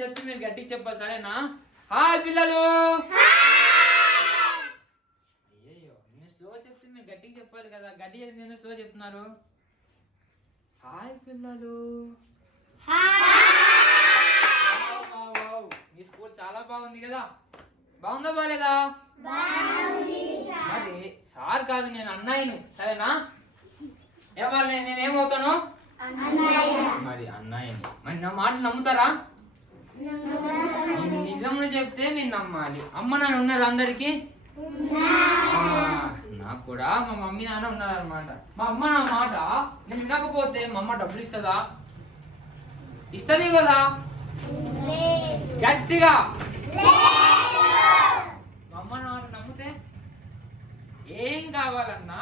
చెప్తే మీరు గట్టిగా చెప్పాలి సరేనా? హాయ్ పిల్లలు! అయ్యయ్యో నేను స్లో చెప్తే మీరు గట్టిగా చెప్పాలి కదా. గట్టి నేను స్లో చెప్తున్నారు? హాయ్ పిల్లలు. మీ స్కూల్ చాలా బాగుంది కదా? బాగుందా బాగాలేదా మరి సార్ కాదు నేను అన్నయ్యని సరేనా? ఏమన్నా నేను నేనేమవుతాను మరి అన్నయ్యని. మరి నా మాటలు నమ్ముతారా? నేను చెప్తే మీరు నమ్మాలి. అమ్మ నాన్న ఉన్నారు అందరికి? నాకు కూడా మా మమ్మీ నాన్న ఉన్నారన్నమాట. మా అమ్మ నా మాట నేను వినకపోతే మా అమ్మ డబ్బులు ఇస్తుందా? ఇస్తుంది కదా? గట్టిగా. మా అమ్మ నా మాట నమ్మితే ఏం కావాలన్నా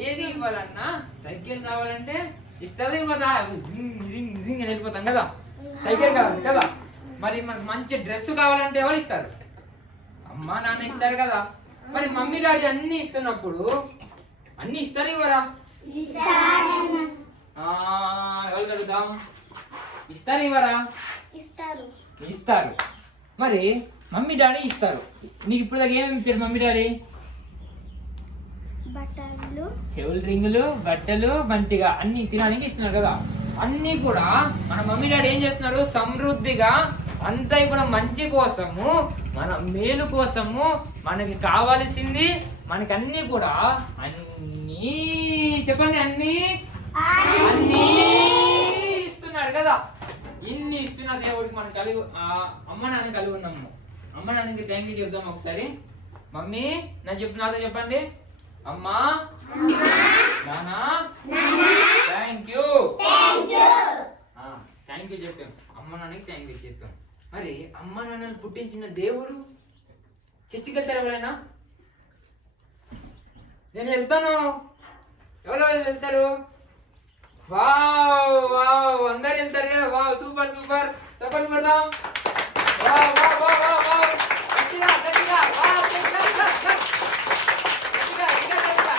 ఏది ఇవ్వాలన్నా సైకిల్ కావాలంటే ఇస్తుంది కదా. జింగ్ జింగ్ జింగ్ వెళ్ళిపోతాం కదా? సైకిల్ కావాలి కదా? మరి మనకు మంచి డ్రెస్ కావాలంటే ఎవరు ఇస్తారు? అమ్మ నాన్న ఇస్తారు కదా. మరి మమ్మీ డాడీ అన్ని ఇస్తున్నప్పుడు అన్ని ఇస్తారు ఇవ్వరా? ఎవరు అడుగుదాం? ఇస్తారు ఇవ్వరా? ఇస్తారు. ఇస్తారు. మరి మమ్మీ డాడీ ఇస్తారు. నీకు ఇప్పుడు దాకా ఏమేమి ఇచ్చారు మమ్మీ డాడీ? బట్టలు. చెవులు రింగులు బట్టలు మంచిగా అన్ని తినడానికి ఇస్తున్నారు కదా. అన్ని కూడా మన మమ్మీ డాడీ ఏం చేస్తున్నారు? సమృద్ధిగా అంతా కూడా మంచి కోసము మన మేలు కోసము మనకి కావాల్సింది మనకి అన్ని కూడా అన్ని చెప్పండి అన్ని? అన్ని ఇస్తున్నాడు కదా. ఇన్ని ఇస్తున్న దేవుడికి మనం కలిగి అమ్మ నాన్న కలిగి ఉన్నాము. అమ్మ నాన్నకి థ్యాంక్ యూ చెప్దాం ఒకసారి. మమ్మీ నేను చెప్పు నాతో చెప్పండి. అమ్మా. నానా థ్యాంక్ యూ థ్యాంక్ యూ చెప్పాం. అమ్మ నాన్నకి థ్యాంక్ యూ చెప్పాం. మరి అమ్మ నాన్నని పుట్టించిన దేవుడు చర్చికెళ్తారు ఎవరైనా? నేను వెళ్తాను. ఎవరెవరు వెళ్తారు? వావ్ వావ్ అందరు వెళ్తారు కదా. Wow super super. చప్పట్లు పడదాం wow wow wow wow wow. గట్టిగా గట్టిగా. వావ్ గట్టిగా గట్టిగా గట్టిగా గట్టిగా గట్టిగా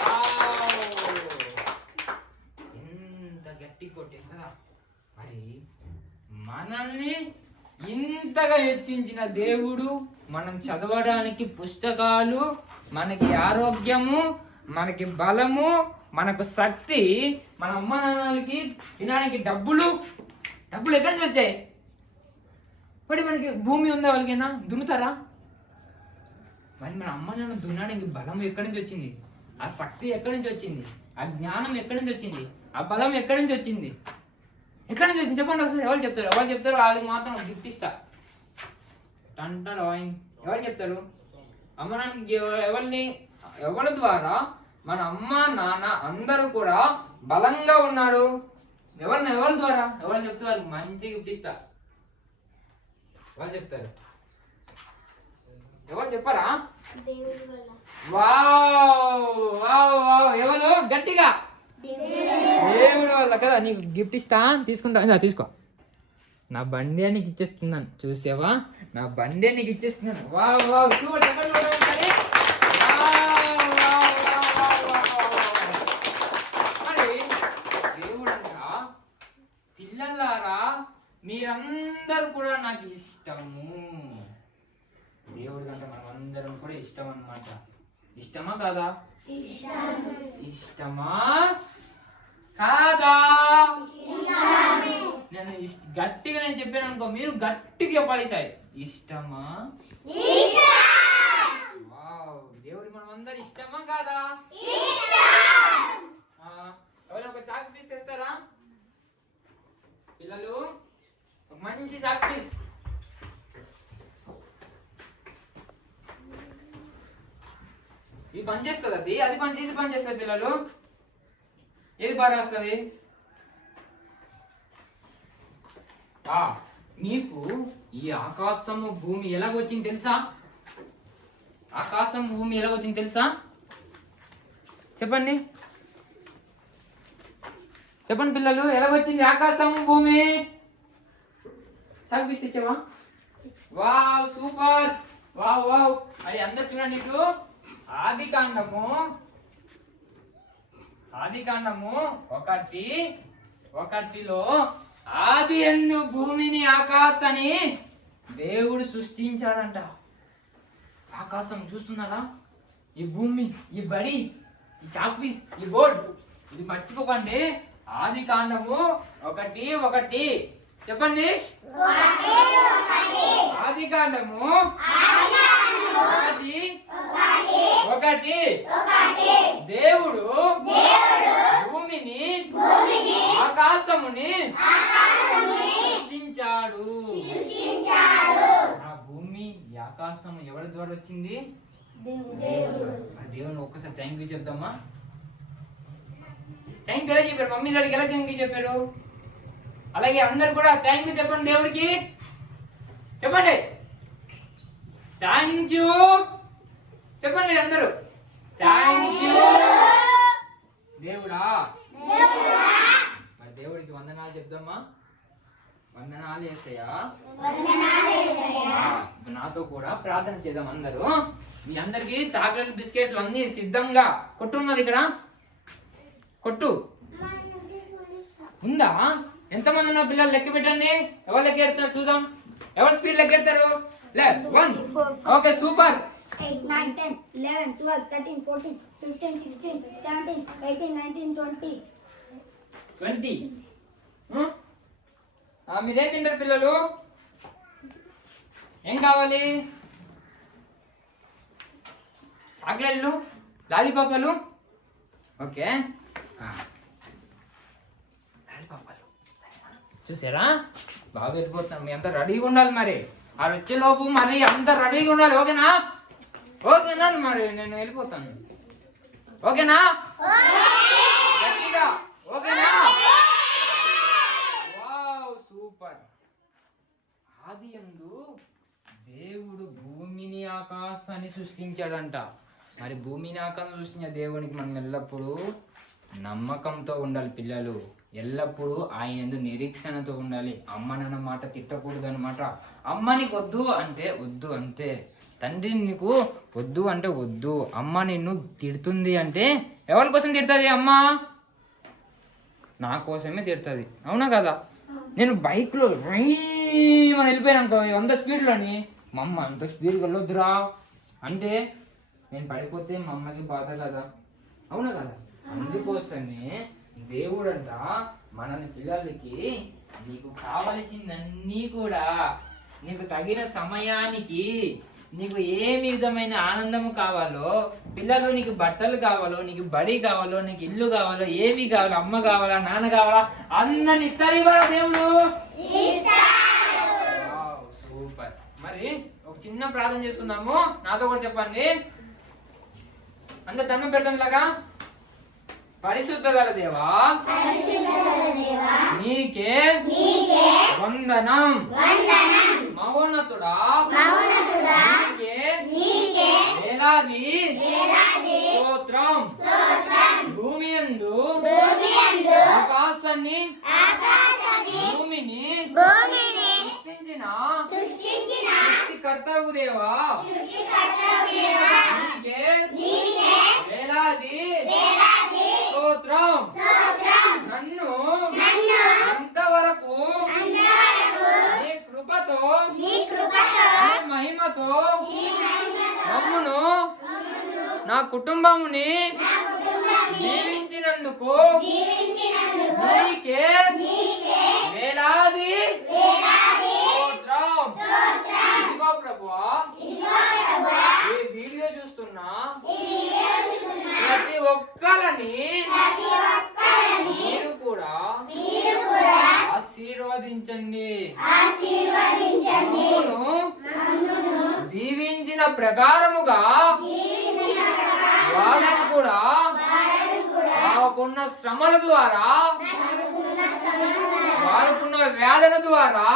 వావ్ ఎంత గట్టి కొట్టింది కదా మరి మనల్ని ఇంతగా హెచ్చించిన దేవుడు మనం చదవడానికి పుస్తకాలు మనకి ఆరోగ్యము మనకి బలము మనకు శక్తి మన అమ్మ నాన్నలకి తినడానికి డబ్బులు డబ్బులు ఎక్కడి నుంచి వచ్చాయి? మరి మనకి భూమి ఉందా వాళ్ళకైనా? దున్నుతారా? మరి మన అమ్మ నాన్న దున్నడానికి బలం ఎక్కడి నుంచి వచ్చింది? ఆ శక్తి ఎక్కడి నుంచి వచ్చింది? ఆ జ్ఞానం ఎక్కడి నుంచి వచ్చింది? ఆ బలం ఎక్కడి నుంచి వచ్చింది? ఎక్కడి నుంచి చెప్పండి ఒకసారి. ఎవరు చెప్తారు? ఎవరు చెప్తారు వాళ్ళకి మాత్రం గిఫ్ట్ ఇస్తా. టంటా డాయింగ్ ఎవరు చెప్తారు? అమ్మ నాన్నకి ఎవరిని ఎవరి ద్వారా మన అమ్మ నాన్న అందరూ కూడా బలంగా ఉన్నారు. ఎవరిని ఎవరి ద్వారా? ఎవరు చెప్తే వాళ్ళకి మంచి గిఫ్ట్ ఇస్తా. ఎవరు చెప్తారు? ఎవరు చెప్పారా? వావ్! Wow wow! ఎవరు? గట్టిగా. దేవుడు వల్ల కదా నీకు గిఫ్ట్ ఇస్తా తీసుకుంటా. ఇందా, తీసుకో. నా బండి నీకు ఇచ్చేస్తున్నాను. చూసావా? నా బండి నీకు ఇచ్చేస్తున్నాను. చూడు. మరి దేవుడంట? పిల్లలారా మీరందరూ కూడా నాకు ఇష్టము. దేవుడి కంటే మనం అందరం కూడా ఇష్టం అన్నమాట. ఇష్టమా కాదా? ఇష్టమా? కాదా? నేను గట్టిగా నేను చెప్పాను అనుకో మీరు గట్టిగా చెప్పాలి సార్ ఇష్టమా దేవుడి మనం అందరు ఇష్టమా కాదా? ఎవరైనా ఒక చాక్ పీస్ తెస్తారా? పిల్లలు ఒక మంచి చాక్ పీస్. ఇది పని చేస్తుంది అది? అది పని ఇది పని చేస్తుంది పిల్లలు? ఏది బాగా వస్తుంది ఆ మీకు ఈ ఆకాశము భూమి ఎలాగొచ్చింది తెలుసా? ఆకాశం భూమి ఎలాగొచ్చింది తెలుసా? చెప్పండి. చెప్పండి పిల్లలు ఎలాగొచ్చింది ఆకాశం భూమి? చదివిస్తే ఇచ్చావా వావ్ సూపర్! Wow wow! అది అందరు చూడండి ఇటు. ఆది కాండము ఆది కాండము ఒకటి ఒకటిలో ఆది ఎందు భూమిని ఆకాశాన్ని దేవుడు సృష్టించాడంట. ఆకాశం చూస్తున్నారా? ఈ భూమి ఈ బడి ఈ చాక్పీస్ ఈ బోర్డు ఇది మర్చిపోకండి. ఆది కాండము ఒకటి. ఒకటి చెప్పండి ఆది కాండము ఒకటి. ఒకటి. దేవుడు భూమిని ఆకాశముని సృష్టించాడు ఆ భూమి ఈ ఆకాశం ఎవరి ద్వారా వచ్చింది? ఆ దేవుని ఒక్కసారి థ్యాంక్ యూ చెప్దామా? థ్యాంక్ యూ ఎలా చెప్పారు? మమ్మీ డాడీకి ఎలా థ్యాంక్ యూ చెప్పారు? అలాగే అందరు కూడా థ్యాంక్ యూ చెప్పండి దేవుడికి. చెప్పండి. థ్యాంక్ యూ చెప్పండి అందరూ. థ్యాంక్ యూ దేవుడా. చెప్దామా వందనాలు వేసాయా నాతో కూడా ప్రార్థన చేద్దాం అందరూ. మీ అందరికి చాక్లెట్ బిస్కెట్లు అన్ని సిద్ధంగా కొట్టు ఉన్నది ఇక్కడ. కొట్టు. ఉందా? ఎంతమంది ఉన్న పిల్లలు లెక్క పెట్టండి. ఎవరు లెక్క ఎడతారు చూద్దాం. ఎవరు స్పీడ్ లెక్క ఎడతారు వన్ ఓకే సూపర్. 8, 9, 10, 11, 12, 13, 14, 15, 16, 17, 18, 19, 20. ట్వంటీ. మీరేం తింటారు పిల్లలు? ఏం కావాలి? చాక్లెట్లు లాలీపాపాలు? ఓకే. లాలిపాపాలు లాలీపాపాలు. చూసారా? బాగా వెళ్ళిపోతున్నాం. మీ అంతా రెడీగా ఉండాలి మరి. ఆ వచ్చేలోపు మరి అంత రెడీగా ఉండాలి. ఓకేనా? ఓకేనా మరి? నేను వెళ్ళిపోతాను. ఓకేనా గట్టిగా ఓకేనా వావ్ సూపర్ ఆది యందు దేవుడు భూమిని ఆకాశాన్ని సృష్టించాడంట. మరి భూమిని ఆకాశం సృష్టించిన దేవునికి మనం ఎల్లప్పుడూ నమ్మకంతో ఉండాలి పిల్లలు. ఎల్లప్పుడూ ఆయన యందు నిరీక్షణతో ఉండాలి. అమ్మ నాన్న మాట తిట్టకూడదు అనమాట అమ్మ నీకు వద్దు అంటే వద్దు అంతే. తండ్రి నీకు వద్దు అంటే వద్దు. అమ్మ నిన్ను తిడుతుంది అంటే ఎవరి కోసం తిడుతుంది అమ్మ? నా కోసమే తిడుతుంది. అవునా కదా? నేను బైక్లో మనం వెళ్ళిపోయాను వంద స్పీడ్లోని మా అమ్మ అంత స్పీడ్ వెళ్ళొద్దురా. అంటే నేను పడిపోతే మా అమ్మకి బాధ కదా. అవునా కదా? అందుకోసమే దేవుడంట మనల్ని పిల్లలకి నీకు కావలసిందన్నీ కూడా నీకు తగిన సమయానికి నీకు ఏ విధమైన ఆనందము కావాలో పిల్లలు నీకు బట్టలు కావాలో నీకు బడి కావాలో నీకు ఇల్లు కావాలో ఏమి కావాలో అమ్మ కావాలా నాన్న కావాలా అందరిని ఇస్తారు ఇవాళ దేవుడు. మరి ఒక చిన్న ప్రార్థన చేసుకుందాము. నాతో కూడా చెప్పండి. అందరు దండం పెడదాం లాగా పరిశుద్ధ గల దేవా నీకే వందనం. మౌనతుడా నీకే వేలాది స్తోత్రం. భూమి యందు ఆకాశాన్ని భూమిని సృష్టించిన సృష్టికర్తవు దేవా నీకే వేలాది స్తోత్రం నన్ను ఇంతవరకు నీ కృపతో నీ మహిమతో మమ్మును నా కుటుంబముని జీవించినందుకు నీకే వేలాది స్తోత్రం ఇదిగో ప్రభువా ఈ ప్రతి ఒక్కరిని మీరు కూడా ఆశీర్వదించండి. దీవించిన ప్రకారముగా వాళ్ళని కూడా వాళ్ళకున్న శ్రమల ద్వారా వాళ్ళకున్న వేదన ద్వారా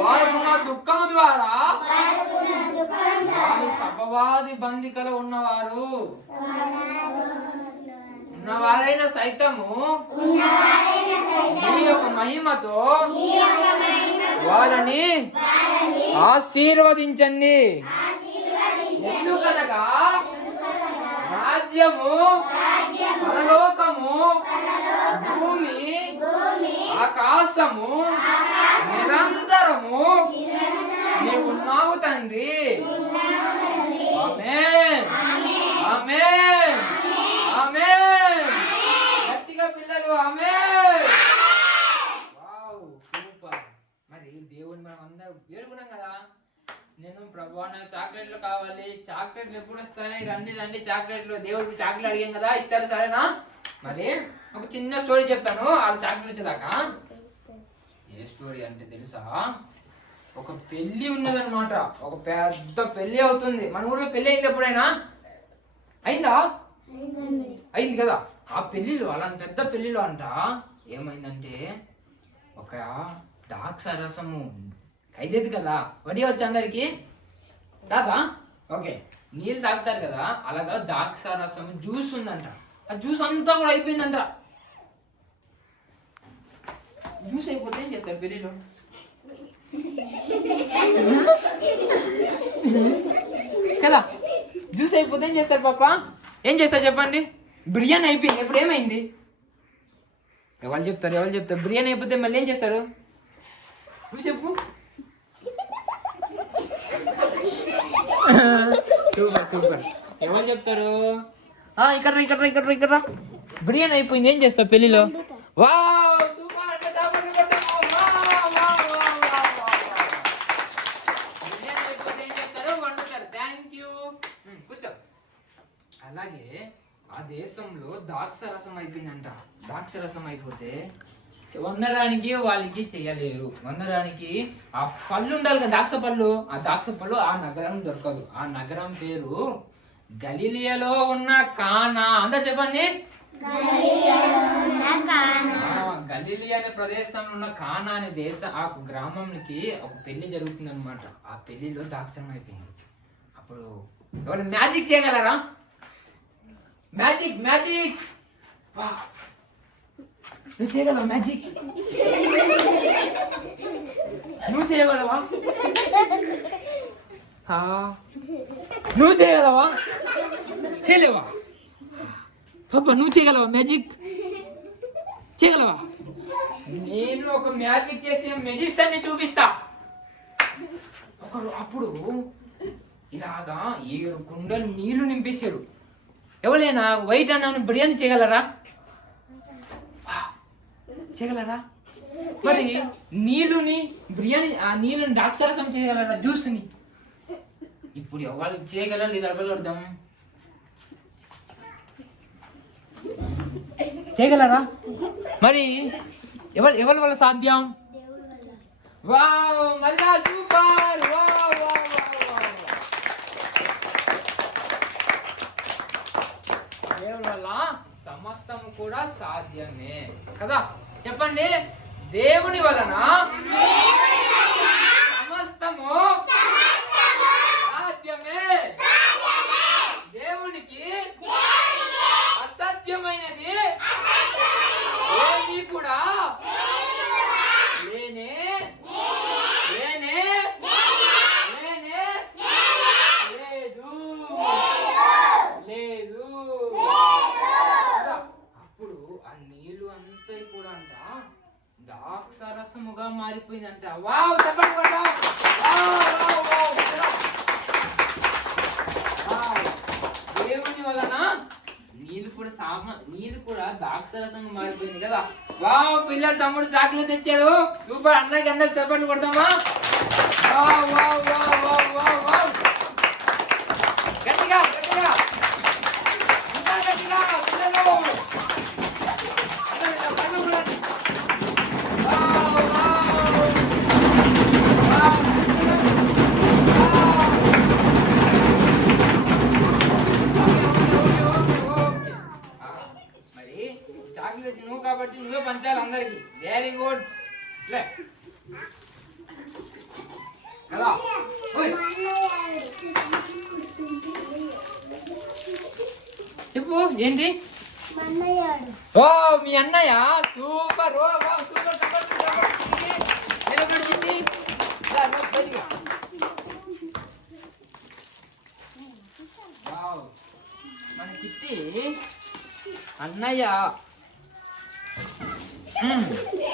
వాళ్ళకున్న దుఃఖము ద్వారా వారు సపవాది బందికలు ఉన్నవారు. ఉన్నవారైన సైతము. నీ యొక్క మహిమతో వాళ్ళని ఆశీర్వదించండి. ఎందుకనగా రాజ్యము పరలోకము భూమి ఆకాశము నిరంతరము నీవు ఉన్నావు తండ్రి. ఆమేన్. ఆమేన్. ఆమేన్. గట్టిగా పిల్లలు ఆమేన్. Wow super. మరి దేవుని మనం అందరం వేడుకున్నాం కదా? నేను ప్రభు నాకు చాక్లెట్లు కావాలి. చాక్లెట్లు ఎప్పుడు వస్తాయి? రండి రండి చాక్లెట్లు. దేవుడు చాక్లెట్ అడిగాం కదా ఇస్తారు సరేనా? మరి ఒక చిన్న స్టోరీ చెప్తాను. వాళ్ళు చాక్లెట్ వచ్చేదాకా? ఏ స్టోరీ అంటే తెలుసా? ఒక పెళ్ళి ఉన్నదన్నమాట. ఒక పెద్ద పెళ్ళి అవుతుంది. మన ఊర్లో పెళ్ళి అయింది ఎప్పుడైనా? అయిందా? అయింది కదా. ఆ పెళ్ళిలో అలాంటి పెద్ద పెళ్ళిలో అంట ఏమైందంటే ఒక దాక్ష రసము ఖైదేది కదా. వడి వచ్చి అందరికి? రాదా? ఓకే. నీళ్ళు తాగుతారు కదా. అలాగా దాక్ష రసం జ్యూస్ ఉందంట. ఆ జ్యూస్ అంతా కూడా అయిపోయిందంట. జ్యూస్ అయిపోతే ఏం చేస్తారు పెళ్ళిలో? కదా జ్యూస్ అయిపోతే ఏం చేస్తారు పాప? ఏం చేస్తారు చెప్పండి? బిర్యానీ అయిపోయింది ఇప్పుడు ఏమైంది? ఎవరు చెప్తారు ఎవరు చెప్తారు? బిర్యానీ అయిపోతే మళ్ళీ ఏం చేస్తారు? నువ్వు చెప్పు. Super super. ఎవరు చెప్తారు? ఆ, ఇక్కడ రా, ఇక్కడ రా, ఇక్కడ రా, ఇక్కడ బిర్యానీ అయిపోయింది ఏం చేస్తావు పెళ్ళిలో? వావ్ సూపర్ అంటే చప్పట్లు కొట్టము. Wow, wow, wow, wow, wow, wow. Biryani అయిపోతే ఏం చేస్తారు వండుతారు థ్యాంక్ యూ కూర్చో అలాగే ఆ దేశంలో ద్రాక్ష రసం అయిపోయిందంట ద్రాక్ష రసం అయిపోతే వందడానికి వాళ్ళకి చేయలేరు. వందడానికి ఆ పళ్ళు ఉండాలి కదా ద్రాక్ష పళ్ళు. ఆ ద్రాక్ష పళ్ళు ఆ నగరం దొరకదు. ఆ నగరం పేరు గలీలియాలో ఉన్న కానా. అందరు చెప్పండి. గలీలి అనే ప్రదేశంలో ఉన్న కానా అనే దేశ ఆ గ్రామంకి ఒక పెళ్ళి జరుగుతుంది అనమాట ఆ పెళ్ళిలో దాక్షరం అయిపోయింది అప్పుడు ఎవరు మ్యాజిక్ చేయగలరా? Magic magic. నువ్వు చేయగలవా మ్యాజిక్ నువ్వు చేయగలవా. నువ్వు చేయగలవా? చేయలేవా? పాప నువ్వు చేయగలవా మ్యాజిక్ చేయగలవా? నేను ఒక మ్యాజిక్ చేసి మెజిస్టన్ని చూపిస్తా. ఒకరు అప్పుడు ఇలాగా ఏడు కుండలు నీళ్ళు నింపేశారు. ఎవరైనా వైట్ అన్నం బిర్యానీ చేయగలరా? చేయగలరా? మరి నీళ్ళుని బిర్యానీ ఆ నీళ్ళని దాక్షరసం చేయగలరా జ్యూస్ని? ఇప్పుడు ఎవరు చేయగలరు? ఇది అడగలుగుతాం చేయగలరా? మరి ఎవరు ఎవరి వల్ల సాధ్యం? వావ్ మళ్ళా సూపర్ వావ్ వావ్ దేవుడి వల్ల సమస్తం కూడా సాధ్యమే. కదా? చెప్పండి. దేవుని వలన సమస్తము సాధ్యమే దేవునికి అసాధ్యమైనది ఏమీ కూడా లేనే లేనే లేనే లేదు లేదు కదా? అప్పుడు ఆ నీళ్ళు అంతా కూడా అంట ద్రాక్షరసముగా మారిపోయిందంట. వావ్ చెప్పండి వావ్, వావ్. దేవుని వలన నీళ్ళు కూడా సామ నీళ్ళు కూడా దాక్షరసంగా మారిపోయింది కదా. వావ్ పిల్ల తమ్ముడు చాకులు తెచ్చాడు. సూపర్. అందరికి అందరు చెప్పండి కొడతామా wow wow wow wow wow wow. చెప్పు ఏంటి? ఓ మీ అన్నయ్య? సూపర్. ఓ మన కిట్టి అన్నయ్య.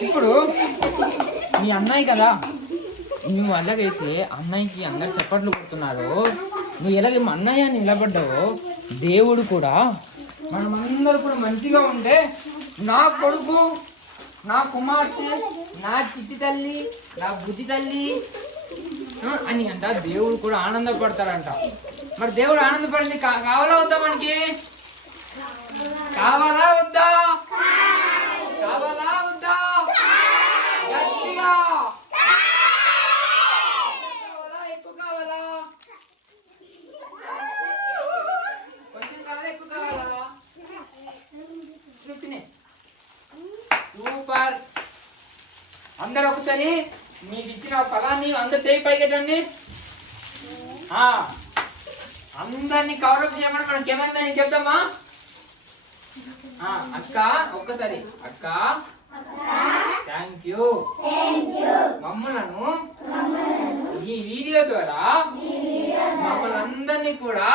ఇప్పుడు మీ అన్నయ్య కదా నువ్వు ఎలాగైతే అన్నయ్యకి అందరు చప్పట్లు కొడుతున్నారు నువ్వు ఎలాగ మా అన్నయ్య అని నిలబడ్డావో దేవుడు కూడా మనమందరూ కూడా మంచిగా ఉంటే నా కొడుకు నా కుమార్తె నా చిట్టి తల్లి నా బుద్ధి తల్లి అని అంట. దేవుడు కూడా ఆనందపడతాడంట. మరి దేవుడు ఆనందపడింది కా- కావాలా వద్దా మనకి? కావాలా వద్దా? కావాలా వద్దా గట్టిగా కావాలా ఎక్కువ కావాలా కొంచెం కావాలా ఎక్కువ కావాలా చూపినే సూపర్ అందరు ఒకసారి మీకు ఇచ్చిన ఫలాన్ని అందరు చేయి పైకెట్టండి. అందరినీ కవరప్ చేయమని మనకి ఏమైందని చెప్తామా? అక్క ఒక్కసారి. అక్క థ్యాంక్ యూ మమ్మలను ఈ వీడియో ద్వారా మమ్మల్ని అందరినీ కూడా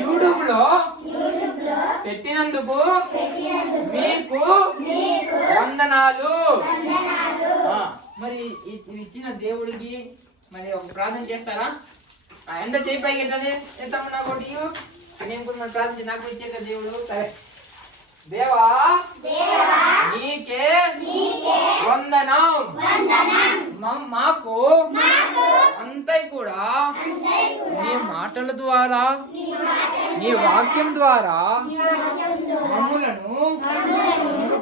యూట్యూబ్లో పెట్టినందుకు మీకు వందనాలు. మరి ఇచ్చిన దేవుడికి మరి ఒక ప్రార్థన చేస్తారా? ఆ, ఎంత చేయి పైకి ఎట్టండి ఎత్తాము నాకు ఒకటి. నేను కూడా ప్రార్థన చేయి. నాకు ఇచ్చే కదా దేవుడు. సరే. దేవా నీకే వందనం. మాకు అంతై కూడా నీ మాటల ద్వారా నీ వాక్యం ద్వారా మమ్ములను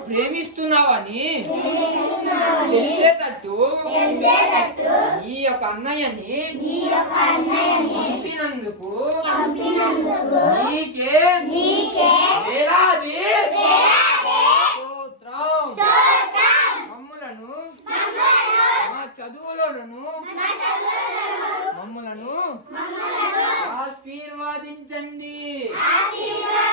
ప్రేమిస్తున్నావని తెలిసేటట్టు ఈ యొక్క అన్నయ్యని పంపినందుకు నీకే వేలాది. మమ్ములను మా చదువులను ఆశీర్వదించండి. ఆశీర్వాదించండి.